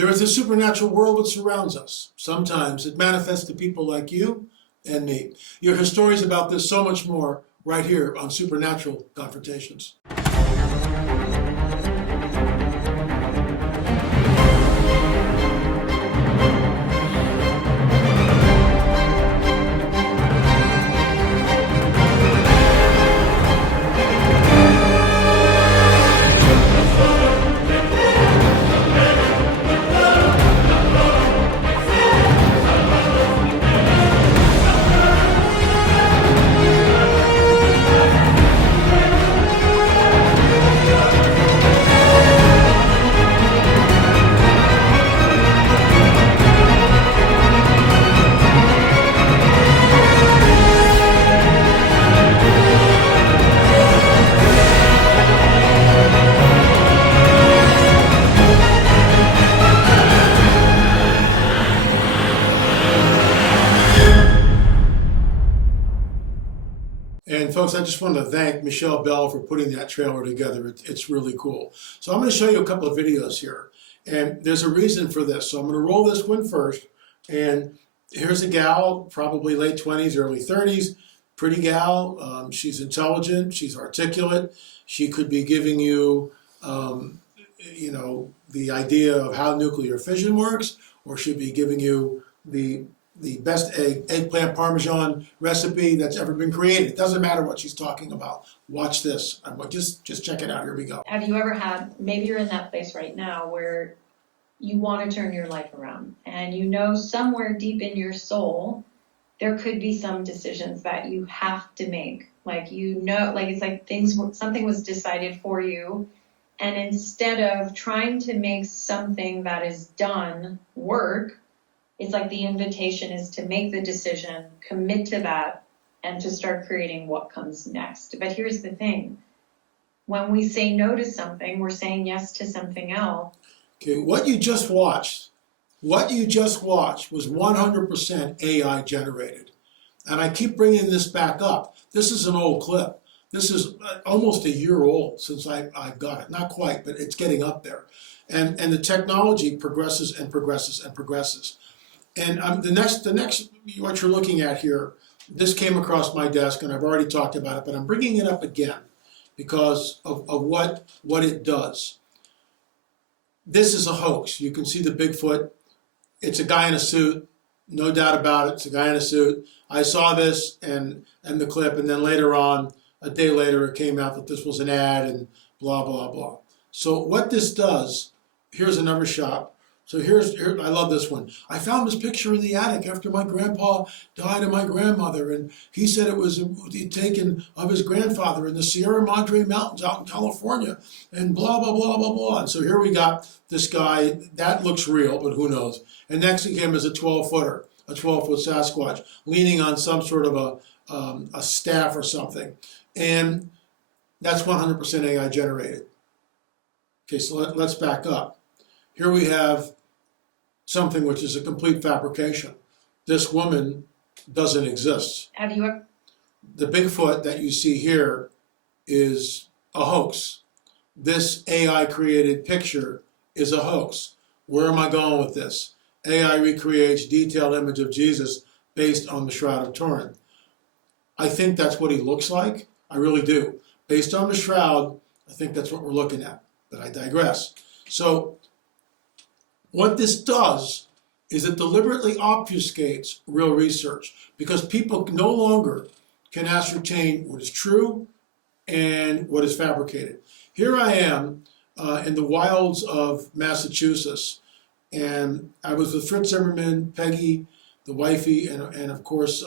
There is a supernatural world that surrounds us. Sometimes it manifests to people like you and me. You'll hear stories about this, so much more, right here on Supernatural Confrontations. And folks, I just want to thank Michelle Bell for putting that trailer together. It's really cool. So I'm going to show you a couple of videos here. And there's a reason for this. So I'm going to roll this one first. And here's a gal, probably late 20s, early 30s. Pretty gal. She's intelligent. She's articulate. She could be giving you, the idea of how nuclear fission works, or she'd be giving you the best eggplant parmesan recipe that's ever been created. It doesn't matter what she's talking about. Watch this. Just check it out. Here we go. Have you ever had, maybe you're in that place right now where you want to turn your life around, and you know somewhere deep in your soul there could be some decisions that you have to make. Like, it's like something was decided for you, and instead of trying to make something that is done work, it's like the invitation is to make the decision, commit to that, and to start creating what comes next. But here's the thing. When we say no to something, we're saying yes to something else. Okay, what you just watched was 100% AI generated. And I keep bringing this back up. This is an old clip. This is almost a year old since I've got it. Not quite, but it's getting up there. And the technology progresses and progresses and progresses. And the next, what you're looking at here, this came across my desk, and I've already talked about it, but I'm bringing it up again because of what it does. This is a hoax. You can see the Bigfoot. It's a guy in a suit, no doubt about it. It's a guy in a suit. I saw this and the clip, and then later on, a day later, it came out that this was an ad and blah, blah, blah. So what this does, here's another shot. So I love this one. I found this picture in the attic after my grandpa died of my grandmother, and he said it was taken of his grandfather in the Sierra Madre Mountains out in California, and blah, blah, blah, blah, blah. And so here we got this guy. That looks real, but who knows? And next to him is a 12-footer, a 12-foot Sasquatch, leaning on some sort of a staff or something. And that's 100% AI generated. Okay, so let's back up. Here we have something which is a complete fabrication. This woman doesn't exist. Have you ever? The Bigfoot that you see here is a hoax. This AI created picture is a hoax. Where am I going with this? AI recreates detailed image of Jesus based on the Shroud of Turin. I think that's what he looks like. I really do. Based on the shroud, I think that's what we're looking at. But I digress. So what this does is it deliberately obfuscates real research, because people no longer can ascertain what is true and what is fabricated. Here I am in the wilds of Massachusetts, and I was with Fritz Zimmerman, Peggy, the wifey, and of course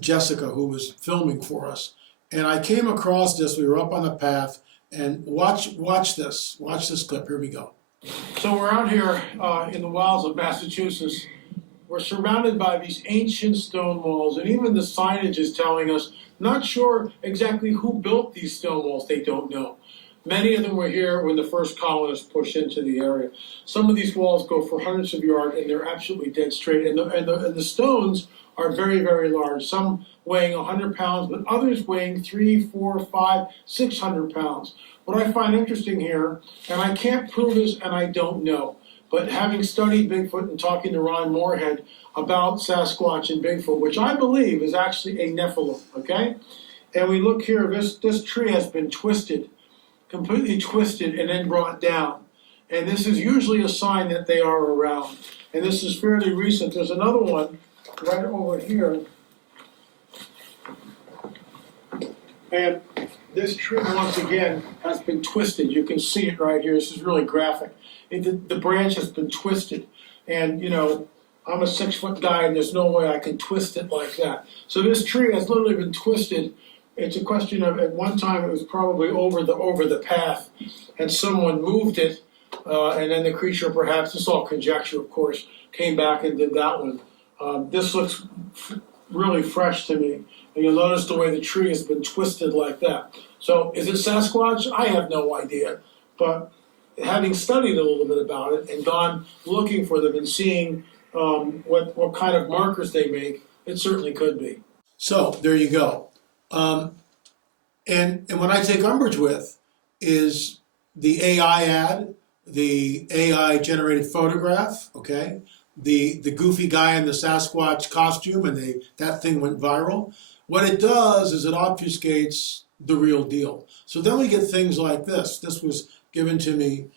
Jessica, who was filming for us. And I came across this. We were up on the path, and watch this. Watch this clip. Here we go. So we're out here in the wilds of Massachusetts. We're surrounded by these ancient stone walls, and even the signage is telling us, not sure exactly who built these stone walls. They don't know. Many of them were here when the first colonists pushed into the area. Some of these walls go for hundreds of yards, and they're absolutely dead straight. And the stones are very, very large. Some weighing 100 pounds, but others weighing 300, 400, 500, 600 pounds. what I find interesting here, and I can't prove this and I don't know, but having studied Bigfoot and talking to Ron Moorhead about Sasquatch and Bigfoot, which I believe is actually a Nephilim, okay? And we look here, this tree has been twisted, completely twisted and then brought down. And this is usually a sign that they are around. And this is fairly recent. There's another one right over here. And this tree, once again, has been twisted. You can see it right here. This is really graphic. The branch has been twisted. And, you know, I'm a 6-foot guy and there's no way I can twist it like that. So this tree has literally been twisted. It's a question of, at one time it was probably over the path and someone moved it, and then the creature, perhaps, this is all conjecture of course, came back and did that one. This looks really fresh to me. And you'll notice the way the tree has been twisted like that. So is it Sasquatch? I have no idea. But having studied a little bit about it and gone looking for them and seeing what kind of markers they make, it certainly could be. So there you go. And what I take umbrage with is the AI ad, the AI generated photograph, okay? The goofy guy in the Sasquatch costume, and that thing went viral. What it does is it obfuscates the real deal. So then we get things like this. This was given to me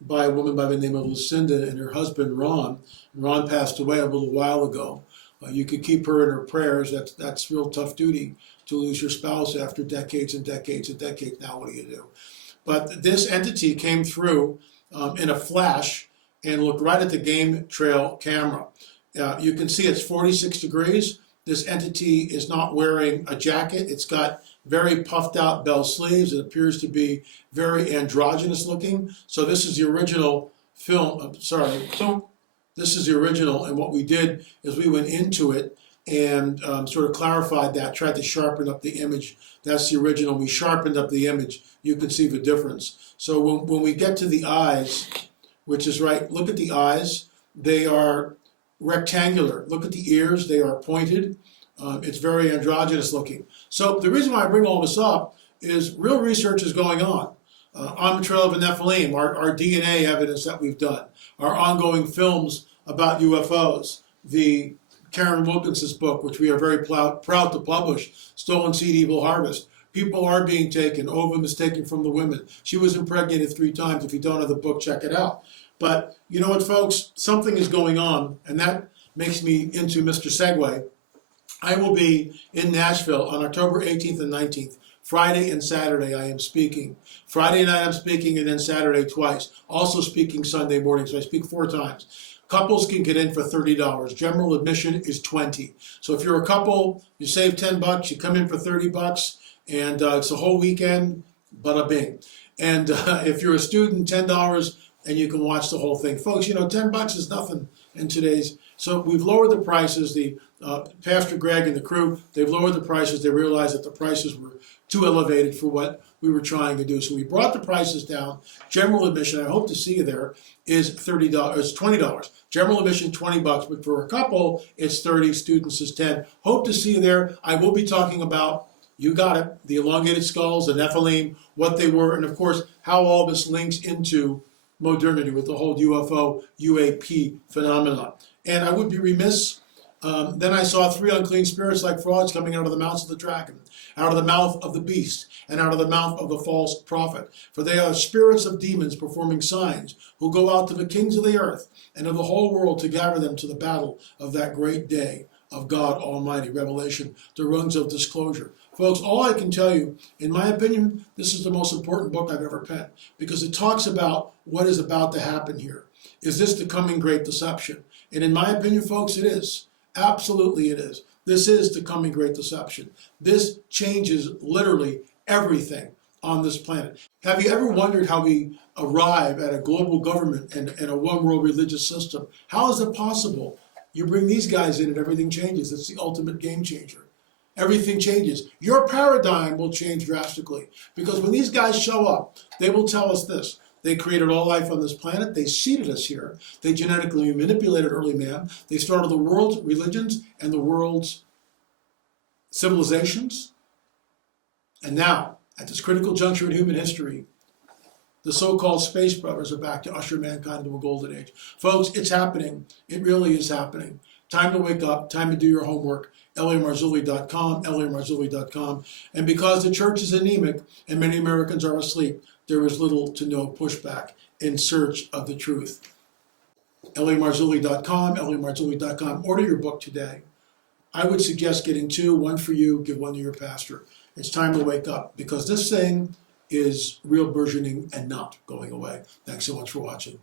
by a woman by the name of Lucinda and her husband Ron. Ron passed away a little while ago. You could keep her in her prayers. That's real tough duty to lose your spouse after decades and decades and decades. Now what do you do? But this entity came through in a flash and looked right at the game trail camera. You can see it's 46 degrees. This entity is not wearing a jacket. It's got very puffed out bell sleeves. It appears to be very androgynous looking. So this is the original film. So this is the original, and what we did is we went into it and sort of clarified that, tried to sharpen up the image. That's the original. We sharpened up the image. You can see the difference. So when we get to the eyes, which is right, look at the eyes. They are rectangular. Look at the ears. They are pointed. It's very androgynous looking. So the reason why I bring all this up is real research is going on. On the trail of the Nephilim, our DNA evidence that we've done, our ongoing films about UFOs, the Karen Wilkinson's book, which we are very proud to publish, Stolen Seed, Evil Harvest. People are being taken. Ovum is taken from the women. She was impregnated 3 times. If you don't have the book, check it out. But you know what, folks? Something is going on, and that makes me into Mr. Segway. I will be in Nashville on October 18th and 19th. Friday and Saturday I am speaking. Friday night I'm speaking, and then Saturday twice. Also speaking Sunday morning, so I speak 4 times. Couples can get in for $30. General admission is $20. So if you're a couple, you save $10. You come in for $30, and it's a whole weekend. Bada bing. And if you're a student, $10, and you can watch the whole thing, folks. You know, $10 is nothing in today's. So we've lowered the prices. The Pastor Greg and the crew, they've lowered the prices. They realized that the prices were too elevated for what we were trying to do. So we brought the prices down. General admission, I hope to see you there, is $30. It's $20. General admission, $20, but for a couple, it's 30. Students is 10. Hope to see you there. I will be talking about, you got it, the elongated skulls, the Nephilim, what they were, and of course, how all this links into modernity with the whole UFO, UAP phenomenon. And I would be remiss. Then I saw 3 unclean spirits like frogs coming out of the mouth of the dragon, out of the mouth of the beast, and out of the mouth of the false prophet. For they are spirits of demons performing signs, who go out to the kings of the earth and of the whole world to gather them to the battle of that great day of God Almighty. Revelation, the rungs of disclosure. Folks, all I can tell you, in my opinion, this is the most important book I've ever penned, because it talks about what is about to happen here. Is this the coming great deception? And in my opinion, folks, it is. Absolutely it is. This is the coming great deception. This changes literally everything on this planet. Have you ever wondered how we arrive at a global government and a one-world religious system? How is it possible? You bring these guys in and everything changes. It's the ultimate game changer. Everything changes. Your paradigm will change drastically, because when these guys show up, they will tell us this. They created all life on this planet. They seeded us here. They genetically manipulated early man. They started the world's religions and the world's civilizations. And now At this critical juncture in human history, the so-called space brothers are back to usher mankind into a golden age. Folks, it's happening. It really is happening. Time to wake up. Time to do your homework. LAMarzulli.com, LAMarzulli.com. And because the church is anemic and many Americans are asleep, there is little to no pushback in search of the truth. LAMarzulli.com, LAMarzulli.com. Order your book today. I would suggest getting two, one for you, give one to your pastor. It's time to wake up because this thing is real burgeoning and not going away. Thanks so much for watching.